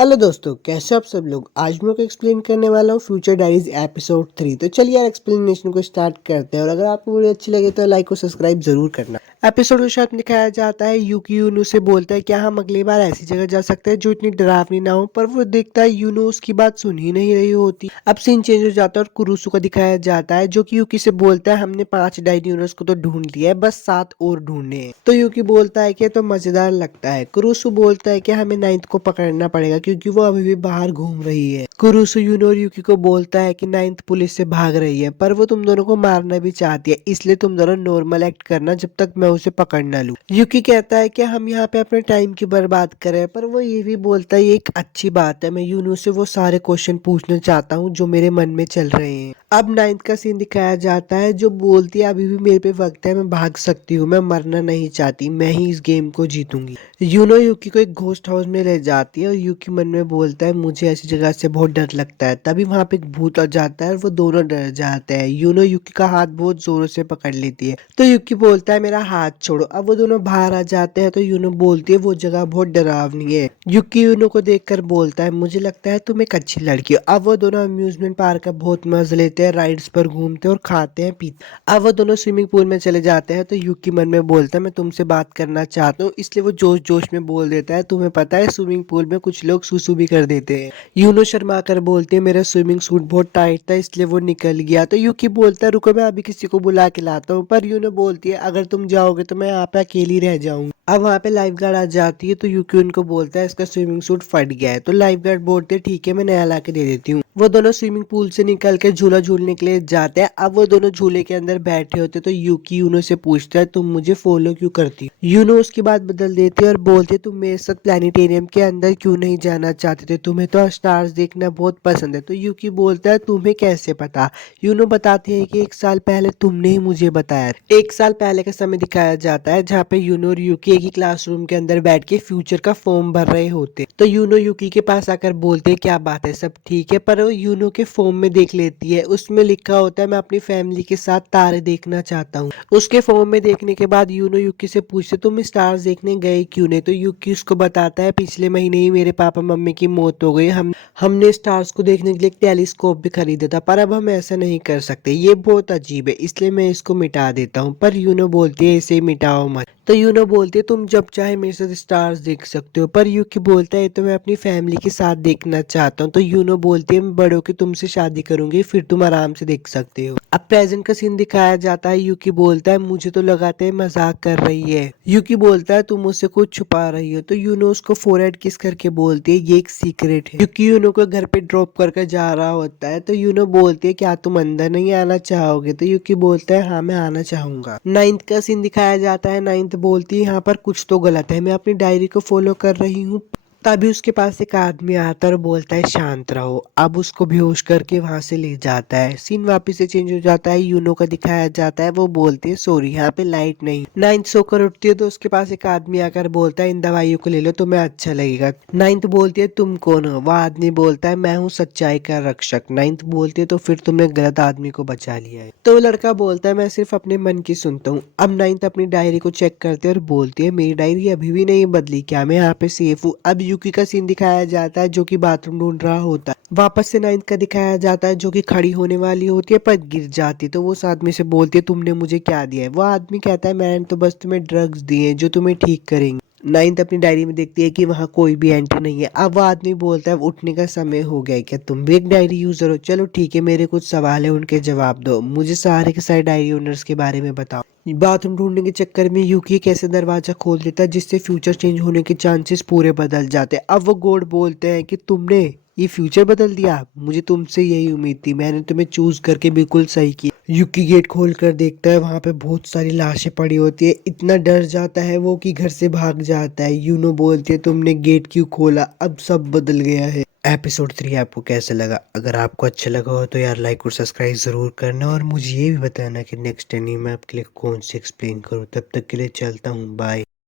Hello दोस्तों, कैसे हो आप सब लोग। आज मैं आपको एक्सप्लेन करने वाला हूँ फ्यूचर डायरीज एपिसोड 3। तो चलिए यार एक्सप्लेनेशन को स्टार्ट करते हैं। और अगर आपको वीडियो अच्छी लगे तो लाइक और सब्सक्राइब जरूर करना। एपिसोड के साथ दिखाया जाता है यूकी यूनू से बोलता है क्या हम अगली बार ऐसी जगह जा सकते हैं जो इतनी डरावनी ना हो, पर वो देखता है यूनू उसकी बात सुन ही नहीं रही होती। अब सीन चेंज हो जाता है और कुरुसु को दिखाया जाता है जो कि यूकी से बोलता है हमने 5 डायनासोर्स को तो ढूंढ लिया है, बस 7 और ढूंढने हैं। तो यूकी बोलता है कि तो मजेदार लगता है। कुरुसु बोलता है कि हमें 9th को पकड़ना पड़ेगा क्योंकि वो अभी भी बाहर घूम रही है। कुरुसु यूनो और यूकी को बोलता है कि 9th पुलिस से भाग रही है, पर वो तुम दोनों को मारना भी चाहती है, इसलिए तुम दोनों नॉर्मल एक्ट करना जब तक मैं उसे पकड़ ना लूं। यूकी कहता है कि हम यहाँ पे अपने टाइम की बर्बाद करें, पर वो ये भी बोलता है ये एक अच्छी बात है, मैं यूनो से वो सारे क्वेश्चन पूछना चाहता हूँ जो मेरे मन में चल रहे हैं। अब 9th का सीन दिखाया जाता है जो बोलती है अभी भी मेरे पे वक्त है, मैं भाग सकती हूँ, मैं मरना नहीं चाहती, मैं ही इस गेम को जीतूंगी। यूनो यूकी को एक घोस्ट हाउस में ले जाती है और यूकी मन में बोलता है मुझे ऐसी जगह से बहुत डर लगता है। तभी वहां पे एक भूत आ जाता है और वो दोनों डर जाते हैं। यूनो यूकी का हाथ बहुत जोरों से पकड़ लेती है तो यूकी बोलता है मेरा हाथ छोड़ो। अब वो दोनों बाहर आ जाते हैं तो यूनो बोलती है वो जगह बहुत डरावनी है। यूकी यूनो को देखकर बोलता है मुझे लगता है तुम एक अच्छी लड़की हो। अब वो दोनों अम्यूजमेंट पार्क का बहुत मजा लेते हैं, राइड्स पर घूमते हैं और खाते हैं पीते हैं। अब वो दोनों स्विमिंग पूल में चले जाते हैं तो यूकी मन में बोलता है मैं तुमसे बात करना चाहता हूँ, इसलिए वो जोश जोश में बोल देता है तुम्हें पता है स्विमिंग पूल में कुछ लोग सुसु भी कर देते हैं। यूनो शर्मा कर बोलते हैं मेरा स्विमिंग सूट बहुत टाइट था इसलिए वो निकल गया। तो यूकी बोलता है रुको मैं अभी किसी को बुला के लाता हूँ, पर यूनो बोलती है अगर तुम जाओगे तो मैं यहाँ पे अकेली रह जाऊंगी। अब वहाँ पे लाइफ गार्ड आ जाती है तो यूकी उनको बोलता है इसका स्विमिंग सूट फट गया है। तो लाइफ गार्ड बोलते हैं ठीक है मैं नया ला के दे देती हूँ। वो दोनों स्विमिंग पूल से निकल के झूला झूलने के लिए जाते हैं। अब वो दोनों झूले के अंदर बैठे होते तो यूकी यूनो से पूछता है तुम मुझे फॉलो क्यों करती हो। यूनो उसकी बात बदल देती है और बोलती है तुम मेरे साथ प्लानिटेरियम के अंदर क्यों नहीं जाना चाहते थे, तुम्हें तो स्टार्स देखना बहुत पसंद है। तो यूकी बोलता है तुम्हें कैसे पता। यूनो बताती है कि 1 साल पहले तुमने ही मुझे बताया। 1 साल पहले का समय दिखाया जाता है जहाँ पे यूनो और यूकी एक ही क्लासरूम के अंदर बैठ के फ्यूचर का फॉर्म भर रहे होते। तो यूनो यूकी के पास आकर बोलते हैं क्या बात है सब ठीक है, पर वो यूनो के फॉर्म में देख लेती है उसमें लिखा होता है मैं अपनी फैमिली के साथ तारे देखना चाहता हूँ। उसके फॉर्म में देखने के बाद यूनो यूकी से पूछते तुम स्टार्स देखने गए क्यों नहीं। तो यूकी उसको बताता है पिछले महीने ही मेरे पापा मम्मी की मौत हो गई, हमने स्टार्स को देखने के लिए एक टेलीस्कोप भी खरीदा था, पर अब हम ऐसा नहीं कर सकते, ये बहुत अजीब है इसलिए मैं इसको मिटा देता हूँ। पर यूनो बोलती है इसे मिटाओ मत। तो यूनो बोलती है तुम जब चाहे मेरे साथ स्टार्स देख सकते हो, पर यूकी बोलता है तो मैं अपनी फैमिली के साथ देखना चाहता हूँ। तो यूनो बोलती है मैं बड़े होकर तुमसे शादी करूंगी फिर तुम आराम से देख सकते हो। अब प्रेजेंट का सीन दिखाया जाता है। यूकी बोलता है मुझे तो लगाते है मजाक कर रही है। यूकी बोलता है तुम मुझसे कुछ छुपा रही हो। तो यूनो उसको फोरहेड किस करके बोलती है ये एक सीक्रेट है। यूकी यूनो को घर पे ड्रॉप करके जा रहा होता है तो यूनो बोलती है क्या तुम अंदर नहीं आना चाहोगे। तो यूकी बोलता है हाँ मैं आना चाहूंगा। 9th का सीन दिखाया जाता है। 9th बोलती है यहाँ पर कुछ तो गलत है, मैं अपनी डायरी को फॉलो कर रही हूँ। तभी उसके पास एक आदमी आता है और बोलता है शांत रहो। अब उसको बेहोश करके वहां से ले जाता है। सीन वापस से चेंज हो जाता है। यूनो का दिखाया जाता है वो बोलते हैं सॉरी यहाँ पे लाइट नहीं। 9th सोकर उठती है तो उसके पास एक आदमी आकर बोलता है इन दवाइयों को ले लो तुम्हें अच्छा लगेगा। 9th बोलती है तुम कौन हो। वह आदमी बोलता है मैं हूँ सच्चाई का रक्षक। 9th बोलती है तो फिर तुमने गलत आदमी को बचा लिया है। तो वो लड़का बोलता है मैं सिर्फ अपने मन की सुनता हूँ। अब 9th अपनी डायरी को चेक करते हैं और बोलती है मेरी डायरी अभी भी नहीं बदली, क्या मैं यहाँ पे सेफ हूँ। अब यूकी का सीन दिखाया जाता है जो कि बाथरूम ढूंढ रहा होता है। वापस से 9th का दिखाया जाता है जो कि खड़ी होने वाली होती है पर गिर जाती है। तो वो उस आदमी से बोलती है तुमने मुझे क्या दिया है। वो आदमी कहता है मैंने तो बस तुम्हें ड्रग्स दिए हैं जो तुम्हें ठीक करेंगे। 9th अपनी डायरी में देखती है कि वहाँ कोई भी एंट्री नहीं है। अब वो आदमी बोलता है उठने का समय हो गया है, क्या तुम भी एक डायरी यूजर हो। चलो ठीक है मेरे कुछ सवाल है उनके जवाब दो, मुझे सारे के सारे डायरी ओनर्स के बारे में बताओ। बाथरूम ढूंढने के चक्कर में यूकी कैसे दरवाजा खोल देता है जिससे फ्यूचर चेंज होने के चांसेस पूरे बदल जाते हैं। अब वो गॉड बोलते हैं कि तुमने ये फ्यूचर बदल दिया, मुझे तुमसे यही उम्मीद थी, मैंने तुम्हें चूज करके बिल्कुल सही किया। यूकी गेट खोल कर देखता है वहां पे बहुत सारी लाशें पड़ी होती है। इतना डर जाता है वो कि घर से भाग जाता है। यूनो बोलती है तुमने गेट क्यों खोला, अब सब बदल गया है। एपिसोड 3 आपको कैसा लगा। अगर आपको अच्छा लगा हो तो यार लाइक और सब्सक्राइब जरूर करना और मुझे ये भी बताना कि नेक्स्ट एनीमे आपके लिए कौन सी एक्सप्लेन करूँ। तब तक के लिए चलता हूँ, बाय।